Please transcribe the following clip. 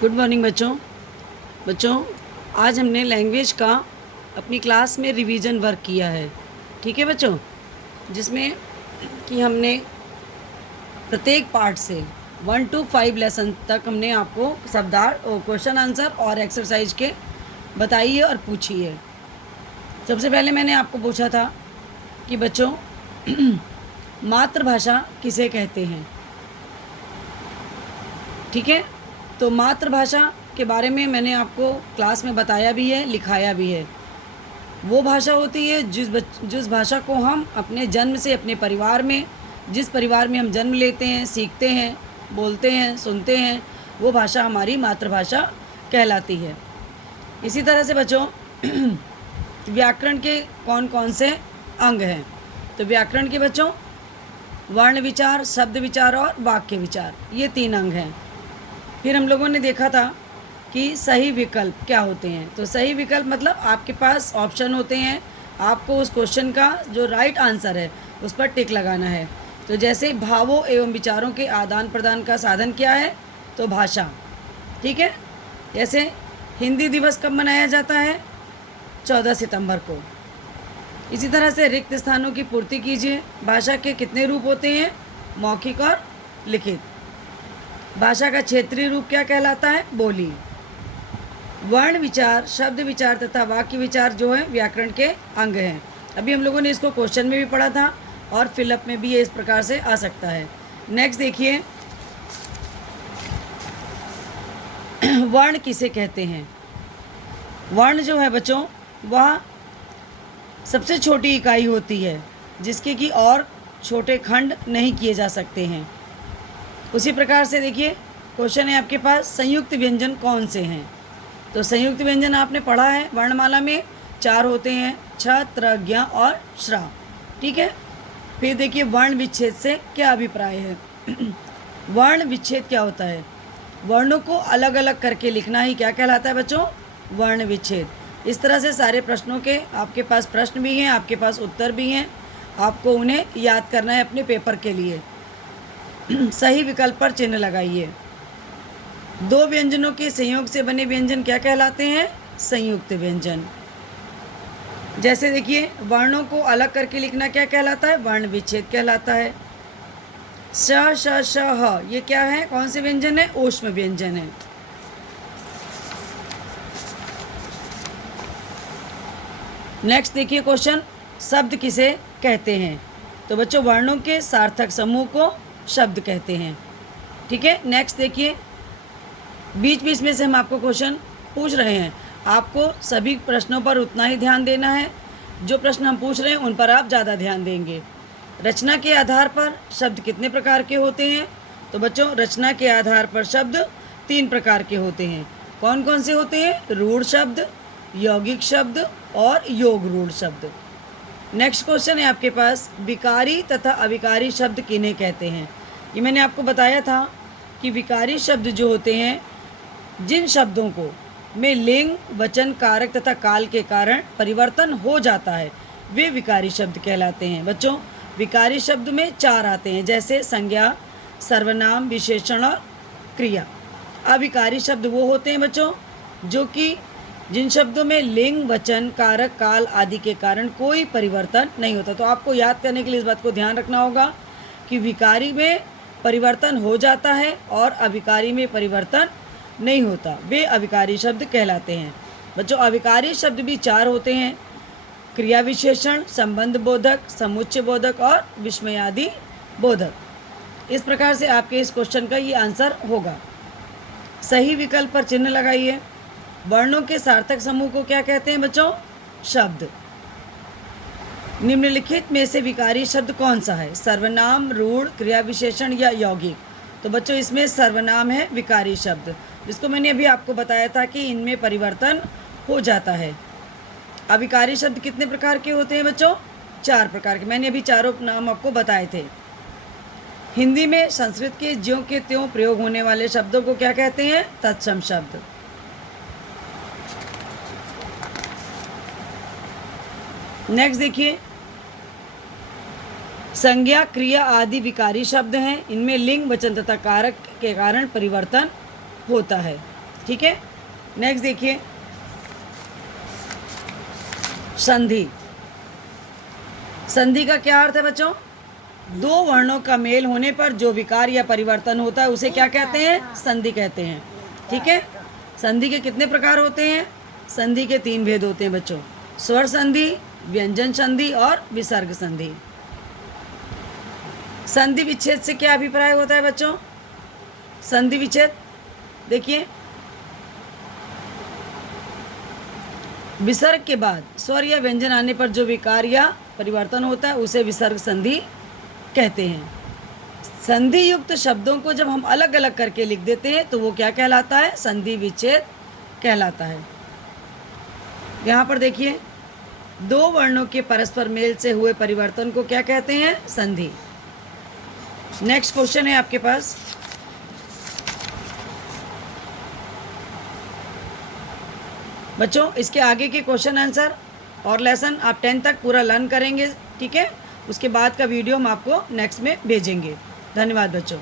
Good morning बच्चों आज हमने लैंग्वेज का अपनी क्लास में रिवीजन वर्क किया है। ठीक है बच्चों, जिसमें कि हमने प्रत्येक पार्ट से 1 to 5 लेसन तक हमने आपको शब्दार्थ और क्वेश्चन आंसर और एक्सरसाइज के बताई है और पूछी है। सबसे पहले मैंने आपको पूछा था कि बच्चों मातृभाषा किसे कहते हैं। ठीक है, तो मातृभाषा के बारे में मैंने आपको क्लास में बताया भी है, लिखाया भी है। वो भाषा होती है जिस भाषा को हम अपने जन्म से अपने परिवार में, जिस परिवार में हम जन्म लेते हैं, सीखते हैं, बोलते हैं, सुनते हैं, वो भाषा हमारी मातृभाषा कहलाती है। इसी तरह से बच्चों व्याकरण के कौन कौन से अंग हैं। तो व्याकरण के बच्चों वर्ण विचार, शब्द विचार और वाक्य विचार, ये 3 अंग हैं। फिर हम लोगों ने देखा था कि सही विकल्प क्या होते हैं। तो सही विकल्प मतलब आपके पास ऑप्शन होते हैं, आपको उस क्वेश्चन का जो राइट आंसर है उस पर टिक लगाना है। तो जैसे भावों एवं विचारों के आदान प्रदान का साधन क्या है, तो भाषा। ठीक है, जैसे हिंदी दिवस कब मनाया जाता है, 14 सितंबर को। इसी तरह से रिक्त स्थानों की पूर्ति कीजिए। भाषा के कितने रूप होते हैं, मौखिक और लिखित। भाषा का क्षेत्रीय रूप क्या कहलाता है, बोली। वर्ण विचार, शब्द विचार तथा वाक्य विचार जो है व्याकरण के अंग हैं। अभी हम लोगों ने इसको क्वेश्चन में भी पढ़ा था और फिलअप में भी ये इस प्रकार से आ सकता है। नेक्स्ट देखिए, वर्ण किसे कहते हैं। वर्ण जो है बच्चों वह सबसे छोटी इकाई होती है जिसके कि और छोटे खंड नहीं किए जा सकते हैं। उसी प्रकार से देखिए क्वेश्चन है आपके पास, संयुक्त व्यंजन कौन से हैं। तो संयुक्त व्यंजन आपने पढ़ा है, वर्णमाला में 4 होते हैं, छ, त्र, ज्ञ और श्रा। ठीक है, फिर देखिए वर्ण विच्छेद से क्या अभिप्राय है। वर्ण विच्छेद क्या होता है, वर्णों को अलग अलग करके लिखना ही क्या कहलाता है बच्चों, वर्ण विच्छेद। इस तरह से सारे प्रश्नों के आपके पास प्रश्न भी हैं, आपके पास उत्तर भी हैं, आपको उन्हें याद करना है अपने पेपर के लिए। सही विकल्प पर चिन्ह लगाइए। 2 व्यंजनों के संयोग से बने व्यंजन क्या कहलाते हैं, संयुक्त व्यंजन। जैसे देखिए वर्णों को अलग करके लिखना क्या कहलाता है, वर्ण विच्छेद कहलाता है। श, श, श, ह, ये क्या है, कौन से व्यंजन है, ऊष्म व्यंजन है। नेक्स्ट देखिए क्वेश्चन, शब्द किसे कहते हैं। तो बच्चों वर्णों के सार्थक समूह को शब्द कहते हैं। ठीक है, नेक्स्ट देखिए, बीच बीच में से हम आपको क्वेश्चन पूछ रहे हैं, आपको सभी प्रश्नों पर उतना ही ध्यान देना है। जो प्रश्न हम पूछ रहे हैं उन पर आप ज़्यादा ध्यान देंगे। रचना के आधार पर शब्द कितने प्रकार के होते हैं। तो बच्चों रचना के आधार पर शब्द 3 प्रकार के होते हैं। कौन कौन से होते हैं, रूढ़ शब्द, यौगिक शब्द और योग रूढ़ शब्द। नेक्स्ट क्वेश्चन है आपके पास, विकारी तथा अविकारी शब्द किन्हें कहते हैं। ये मैंने आपको बताया था कि विकारी शब्द जो होते हैं, जिन शब्दों को में लिंग, वचन, कारक तथा काल के कारण परिवर्तन हो जाता है, वे विकारी शब्द कहलाते हैं। बच्चों विकारी शब्द में 4 आते हैं, जैसे संज्ञा, सर्वनाम, विशेषण और क्रिया। अविकारी शब्द वो होते हैं बच्चों जो कि जिन शब्दों में लिंग, वचन, कारक, काल आदि के कारण कोई परिवर्तन नहीं होता। तो आपको याद करने के लिए इस बात को ध्यान रखना होगा कि विकारी में परिवर्तन हो जाता है और अविकारी में परिवर्तन नहीं होता, वे अविकारी शब्द कहलाते हैं। बच्चों अविकारी शब्द भी 4 होते हैं, क्रिया विशेषण, संबंध बोधक, समुच्चय बोधक और विस्मयादि बोधक। इस प्रकार से आपके इस क्वेश्चन का ये आंसर होगा। सही विकल्प पर चिन्ह लगाइए। वर्णों के सार्थक समूह को क्या कहते हैं बच्चों, शब्द। निम्नलिखित में से विकारी शब्द कौन सा है, सर्वनाम, रूढ़, क्रिया विशेषण या यौगिक। तो बच्चों इसमें सर्वनाम है विकारी शब्द, जिसको मैंने अभी आपको बताया था कि इनमें परिवर्तन हो जाता है। अविकारी शब्द कितने प्रकार के होते हैं बच्चों, 4 प्रकार के। मैंने अभी चारों नाम आपको बताए थे। हिंदी में संस्कृत के ज्यों के त्यों प्रयोग होने वाले शब्दों को क्या कहते हैं, तत्सम शब्द। नेक्स्ट देखिए, संज्ञा, क्रिया आदि विकारी शब्द हैं। इनमें लिंग, वचन तथा कारक के कारण परिवर्तन होता है। ठीक है। नेक्स्ट देखिए संधि। संधि का क्या अर्थ है बच्चों? दो वर्णों का मेल होने पर जो विकार या परिवर्तन होता है उसे क्या कहते हैं? संधि कहते हैं। ठीक है। संधि के कितने प्रकार होते हैं? संधि के 3 भेद होते हैं बच्चों, स्वर संधि, व्यंजन संधि और विसर्ग संधि। संधि विच्छेद से क्या अभिप्राय होता है बच्चों? संधि विच्छेद देखिए, विसर्ग के बाद स्वर या व्यंजन आने पर जो विकार या परिवर्तन होता है उसे विसर्ग संधि कहते हैं। संधि युक्त शब्दों को जब हम अलग अलग करके लिख देते हैं तो वो क्या कहलाता है? संधि विच्छेद कहलाता है। यहाँ पर देखिए, दो वर्णों के परस्पर मेल से हुए परिवर्तन को क्या कहते हैं? संधि। नेक्स्ट क्वेश्चन है आपके पास, बच्चों इसके आगे के क्वेश्चन आंसर और लेसन आप 10 तक पूरा लर्न करेंगे। ठीक है। उसके बाद का वीडियो हम आपको नेक्स्ट में भेजेंगे। धन्यवाद बच्चों।